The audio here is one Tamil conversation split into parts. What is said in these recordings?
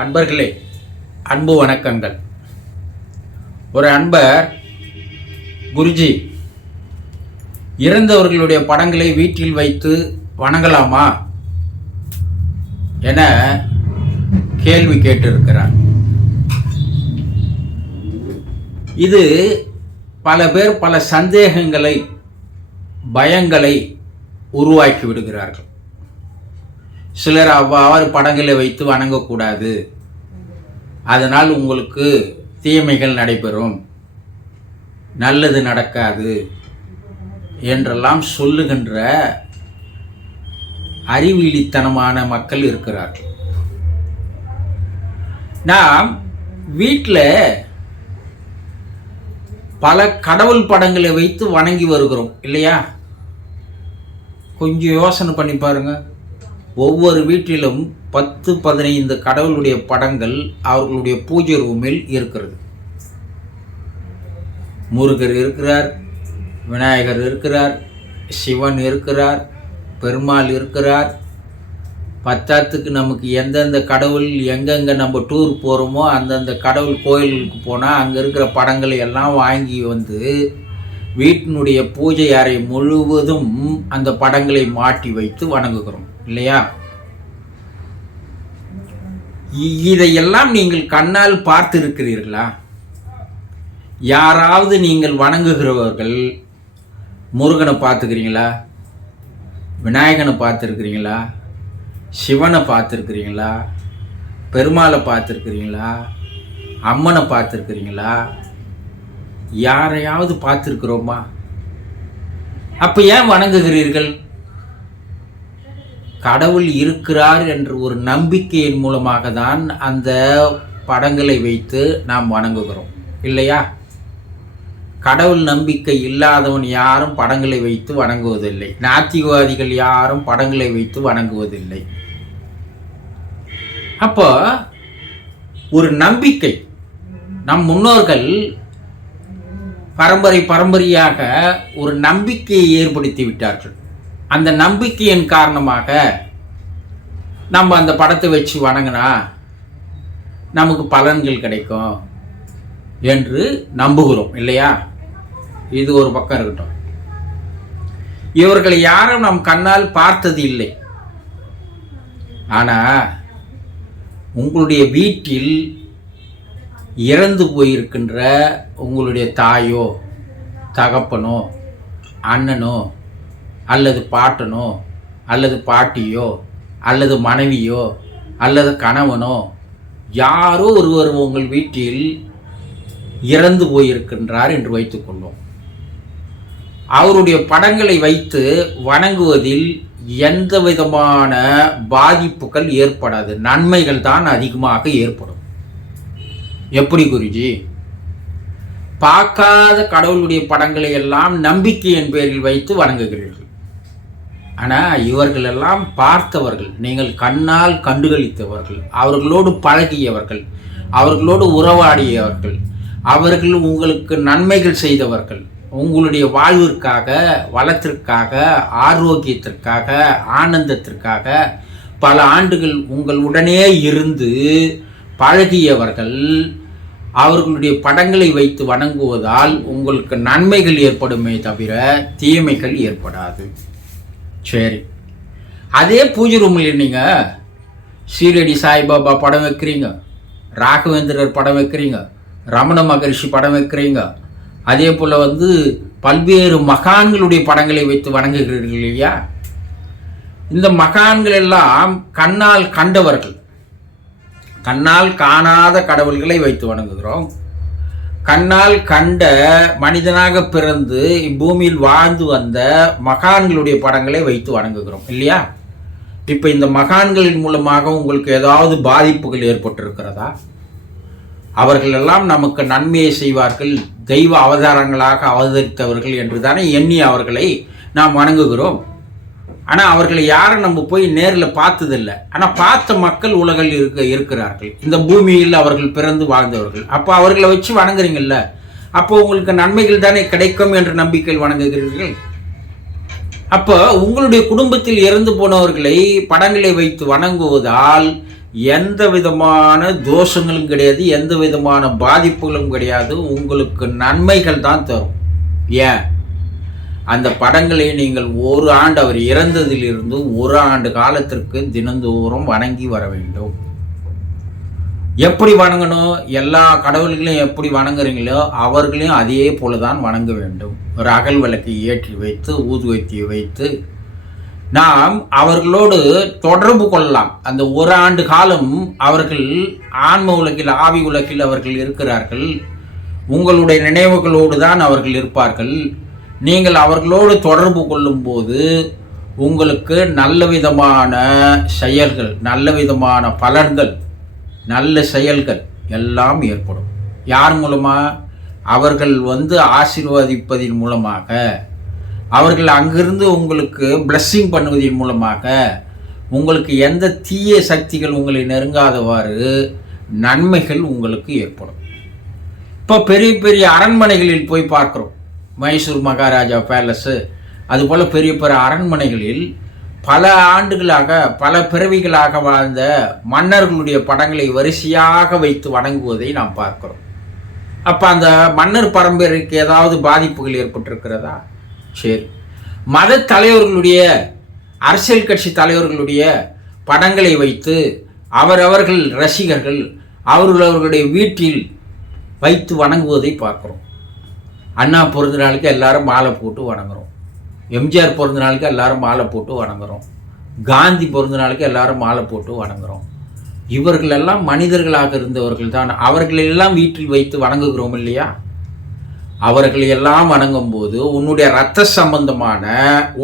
அன்பர்களே அன்பு வணக்கங்கள். ஒரு அன்பர் குருஜி இறந்தவர்களுடைய படங்களை வீட்டில் வைத்து வணங்கலாமா என கேள்வி கேட்டிருக்கிறார். இது பல பேர் பல சந்தேகங்களை பயங்களை உருவாக்கி விடுகிறார்கள். சிலர் அவ்வாறு படங்களை வைத்து வணங்கக்கூடாது. அதனால் உங்களுக்கு தீமைகள் நடைபெறும். நல்லது நடக்காது என்றெல்லாம் சொல்லுகின்ற அறிவிலித்தனமான மக்கள் இருக்கிறார்கள். நாம் வீட்டில் பல கடவுள் படங்களை வைத்து வணங்கி வருகிறோம் இல்லையா? கொஞ்சம் யோசனை பண்ணி பாருங்கள் ஒவ்வொரு வீட்டிலும் பத்து பதினைந்து கடவுளுடைய படங்கள் அவர்களுடைய பூஜை ரூமில் இருக்கிறது. முருகர் இருக்கிறார் விநாயகர் இருக்கிறார் சிவன் இருக்கிறார் பெருமாள் இருக்கிறார். பத்தாத்துக்கு நமக்கு எந்தெந்த கடவுள் எங்கெங்கே நம்ம டூர் போகிறோமோ அந்தந்த கடவுள் கோயிலுக்கு போனால் அங்கே இருக்கிற படங்களை எல்லாம் வாங்கி வந்து வீட்டினுடைய பூஜை அறை முழுவதும் அந்த படங்களை மாட்டி வைத்து வணங்குகிறோம். இல்லையா? இதையெல்லாம் நீங்கள் கண்ணால் பார்த்திருக்கிறீர்களா? யாராவது நீங்கள் வணங்குகிறவர்கள் முருகனை பார்த்துக்கிறீங்களா? விநாயகனை பார்த்துருக்கிறீங்களா? சிவனை பார்த்துருக்குறீங்களா? பெருமாளை பார்த்துருக்குறீங்களா? அம்மனை பார்த்துருக்குறீங்களா? யாரையாவது பார்த்துருக்குறோமா? அப்போ ஏன் வணங்குகிறீர்கள்? கடவுள் இருக்கிறார் என்ற ஒரு நம்பிக்கையின் மூலமாக தான் அந்த படங்களை வைத்து நாம் வணங்குகிறோம். இல்லையா? கடவுள் நம்பிக்கை இல்லாதவன் யாரும் படங்களை வைத்து வணங்குவதில்லை. நாத்திகவாதிகள் யாரும் படங்களை வைத்து வணங்குவதில்லை. அப்போ ஒரு நம்பிக்கை. நம் முன்னோர்கள் பரம்பரை பரம்பரையாக ஒரு நம்பிக்கையை ஏற்படுத்தி விட்டார்கள். அந்த நம்பிக்கையின் காரணமாக நம்ம அந்த படத்தை வச்சு வணங்கினா நமக்கு பலன்கள் கிடைக்கும் என்று நம்புகிறோம் இல்லையா? இது ஒரு பக்கம் இருக்கட்டும். இவர்களை யாரும் நம் கண்ணால் பார்த்தது இல்லை. ஆனால் உங்களுடைய வீட்டில் இறந்து போயிருக்கின்ற உங்களுடைய தாயோ தகப்பனோ அண்ணனோ அல்லது பாட்டனோ அல்லது பாட்டியோ அல்லது மனைவியோ அல்லது கணவனோ யாரோ ஒருவர் உங்கள் வீட்டில் இறந்து போயிருக்கின்றார் என்று வைத்துக்கொள்வோம் அவருடைய படங்களை வைத்து வணங்குவதில் எந்த விதமான பாதிப்புகள் ஏற்படாது. நன்மைகள் தான் அதிகமாக ஏற்படும். எப்படி குருஜி? பார்க்காத கடவுளுடைய படங்களை எல்லாம் நம்பிக்கையின் பேரில் வைத்து வணங்குகிறீர்கள். ஆனால் இவர்களெல்லாம் பார்த்தவர்கள். நீங்கள் கண்ணால் கண்டுகளித்தவர்கள். அவர்களோடு பழகியவர்கள். அவர்களோடு உறவாடியவர்கள். அவர்கள் உங்களுக்கு நன்மைகள் செய்தவர்கள். உங்களுடைய வாழ்விற்காக வளத்திற்காக ஆரோக்கியத்திற்காக ஆனந்தத்திற்காக பல ஆண்டுகள் உங்களுடனே இருந்து பழகியவர்கள். அவர்களுடைய படங்களை வைத்து வணங்குவதால் உங்களுக்கு நன்மைகள் ஏற்படுமே தவிர தீமைகள் ஏற்படாது. சரி. அதே பூஜை ரூமில் நீங்கள் சீரடி சாய்பாபா படம் வைக்கிறீங்க ராகவேந்திரர் படம் வைக்கிறீங்க ரமண மகரிஷி படம் வைக்கிறீங்க. அதே போல் வந்து பல்வேறு மகான்களுடைய படங்களை வைத்து வணங்குகிறீர்கள் இல்லையா? இந்த மகான்கள் எல்லாம் கண்ணால் கண்டவர்கள். கண்ணால் காணாத கடவுள்களை வைத்து வணங்குகிறோம். கண்ணால் கண்ட மனிதனாக பிறந்து இப்பூமியில் வாழ்ந்து வந்த மகான்களுடைய படங்களை வைத்து வணங்குகிறோம் இல்லையா? இப்போ இந்த மகான்களின் மூலமாக உங்களுக்கு ஏதாவது பாதிப்புகள் ஏற்பட்டிருக்கிறதா? அவர்கள் எல்லாம் நமக்கு நன்மையை செய்வார்கள் தெய்வ அவதாரங்களாக அவதரித்தவர்கள் என்று தானே எண்ணி அவர்களை நாம் வணங்குகிறோம். ஆனால் அவர்களை யாரும் நம்ம போய் நேரில் பார்த்ததில்லை. ஆனால் பார்த்த மக்கள் உலகில் இருக்க இருக்கிறார்கள். இந்த பூமியில் அவர்கள் பிறந்து வாழ்ந்தவர்கள். அப்போ அவர்களை வச்சு வணங்குறீங்கல்ல? அப்போ உங்களுக்கு நன்மைகள் தானே கிடைக்கும் என்ற நம்பிக்கையில் வணங்குகிறீர்கள்? அப்போ உங்களுடைய குடும்பத்தில் இறந்து போனவர்களை படங்களை வைத்து வணங்குவதால் எந்த விதமான தோஷங்களும் கிடையாது எந்த விதமான பாதிப்புகளும் கிடையாது. உங்களுக்கு நன்மைகள் தான் தரும். ஏன்? அந்த படங்களை நீங்கள் ஒரு ஆண்டு அவர் இறந்ததிலிருந்து ஒரு ஆண்டு காலத்திற்கு தினந்தோறும் வணங்கி வர வேண்டும். எப்படி வணங்கணும்? எல்லா கடவுள்களையும் எப்படி வணங்குறீங்களோ அவர்களையும் அதே போல தான் வணங்க வேண்டும். ஒரு அகல் விளக்கை ஏற்றி வைத்து ஊதுவத்தியை வைத்து நாம் அவர்களோடு தொடர்பு கொள்ளலாம். அந்த ஒரு ஆண்டு காலம் அவர்கள் ஆன்ம உலகில் ஆவி உலகில் அவர்கள் இருக்கிறார்கள். உங்களுடைய நினைவுகளோடு தான் அவர்கள் இருப்பார்கள். நீங்கள் அவர்களோடு தொடர்பு கொள்ளும்போது உங்களுக்கு நல்ல விதமான செயல்கள் நல்ல விதமான பலன்கள் நல்ல செயல்கள் எல்லாம் ஏற்படும். யார் மூலமாக அவர்கள் வந்து ஆசீர்வதிப்பதின் மூலமாக அவர்கள் அங்கிருந்து உங்களுக்கு பிளஸ்ஸிங் பண்ணுவதன் மூலமாக உங்களுக்கு எந்த தீய சக்திகள் உங்களை நெருங்காதவாறு நன்மைகள் உங்களுக்கு ஏற்படும். இப்போ பெரிய பெரிய அரண்மனைகளில் போய் பார்க்குறோம். மைசூர் மகாராஜா பேலஸு அதுபோல் பெரிய பெரிய அரண்மனைகளில் பல ஆண்டுகளாக பல பிறவிகளாக வாழ்ந்த மன்னர்களுடைய படங்களை வரிசையாக வைத்து வணங்குவதை நாம் பார்க்கிறோம். அப்போ அந்த மன்னர் பரம்பரைக்கு ஏதாவது பாதிப்புகள் ஏற்பட்டிருக்கிறதா? சரி. மத தலைவர்களுடைய அரசியல் கட்சி தலைவர்களுடைய படங்களை வைத்து அவரவர்கள் ரசிகர்கள் அவர்கள் அவர்களுடைய வீட்டில் வைத்து வணங்குவதை பார்க்குறோம். அண்ணா பிறந்த நாளுக்கு எல்லாரும் மாலை போட்டு வணங்குறோம். எம்ஜிஆர் பிறந்த நாளுக்கு எல்லாரும் மாலை போட்டு வணங்குறோம். காந்தி பிறந்த நாளுக்கு எல்லாரும் மாலை போட்டு வணங்குறோம். இவர்களெல்லாம் மனிதர்களாக இருந்தவர்கள் தான். அவர்களெல்லாம் வீட்டில் வைத்து வணங்குகிறோம் இல்லையா? அவர்களை எல்லாம் வணங்கும் போது உன்னுடைய இரத்த சம்பந்தமான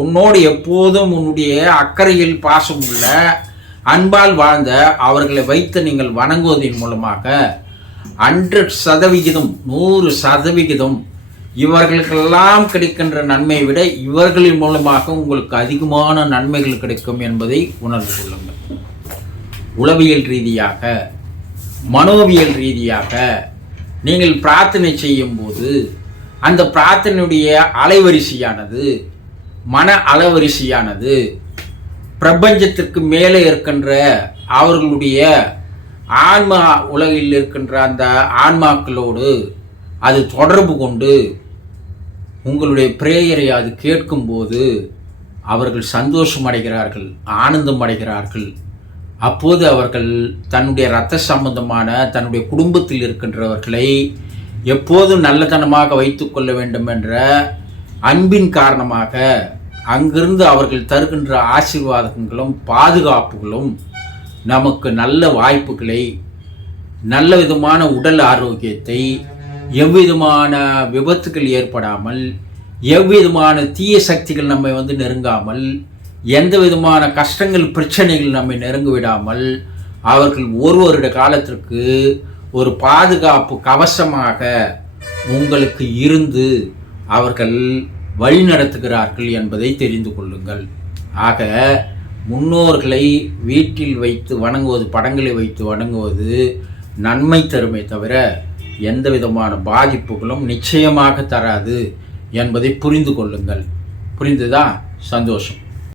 உன்னோடு எப்போதும் உன்னுடைய அக்கறையில் பாசம் உள்ள அன்பால் வாழ்ந்த அவர்களை வைத்து நீங்கள் வணங்குவதன் மூலமாக ஹண்ட்ரட் சதவிகிதம் நூறு சதவிகிதம் இவர்களுக்கெல்லாம் கிடைக்கின்ற நன்மையை விட இவர்களின் மூலமாக உங்களுக்கு அதிகமான நன்மைகள் கிடைக்கும் என்பதை உணர்ந்து கொள்ளுங்கள். உளவியல் ரீதியாக மனோவியல் ரீதியாக நீங்கள் பிரார்த்தனை செய்யும்போது அந்த பிரார்த்தனையுடைய அலைவரிசையானது மன அலைவரிசையானது பிரபஞ்சத்திற்கு மேலே இருக்கின்ற அவர்களுடைய ஆன்மா உலகில் இருக்கின்ற அந்த ஆன்மாக்களோடு அது தொடர்பு கொண்டு உங்களுடைய பிரேயரை அது கேட்கும்போது அவர்கள் சந்தோஷம் அடைகிறார்கள் ஆனந்தம் அடைகிறார்கள் அப்போது அவர்கள் தன்னுடைய இரத்த சம்பந்தமான தன்னுடைய குடும்பத்தில் இருக்கின்றவர்களை எப்போதும் நல்லதனமாக வைத்துக்கொள்ள வேண்டும் என்ற அன்பின் காரணமாக அங்கிருந்து அவர்கள் தருகின்ற ஆசீர்வாதங்களும் பாதுகாப்புகளும் நமக்கு நல்ல வாய்ப்புகளை நல்ல விதமான உடல் ஆரோக்கியத்தை எவ்விதமான விபத்துகள் ஏற்படாமல் எவ்விதமான தீய சக்திகள் நம்மை வந்து நெருங்காமல் எந்த விதமான கஷ்டங்கள் பிரச்சனைகள் நம்மை நெருங்க விடாமல் அவர்கள் ஒரு வருட காலத்திற்கு ஒரு பாதுகாப்பு கவசமாக உங்களுக்கு இருந்து அவர்கள் வழி நடத்துகிறார்கள் என்பதை தெரிந்து கொள்ளுங்கள். ஆக முன்னோர்களை வீட்டில் வைத்து வணங்குவது படங்களை வைத்து வணங்குவது நன்மை தருமே தவிர எந்த விதமான பாதிப்புகளும் நிச்சயமாக தராது என்பதை புரிந்து கொள்ளுங்கள். புரிந்துதா? சந்தோஷம்.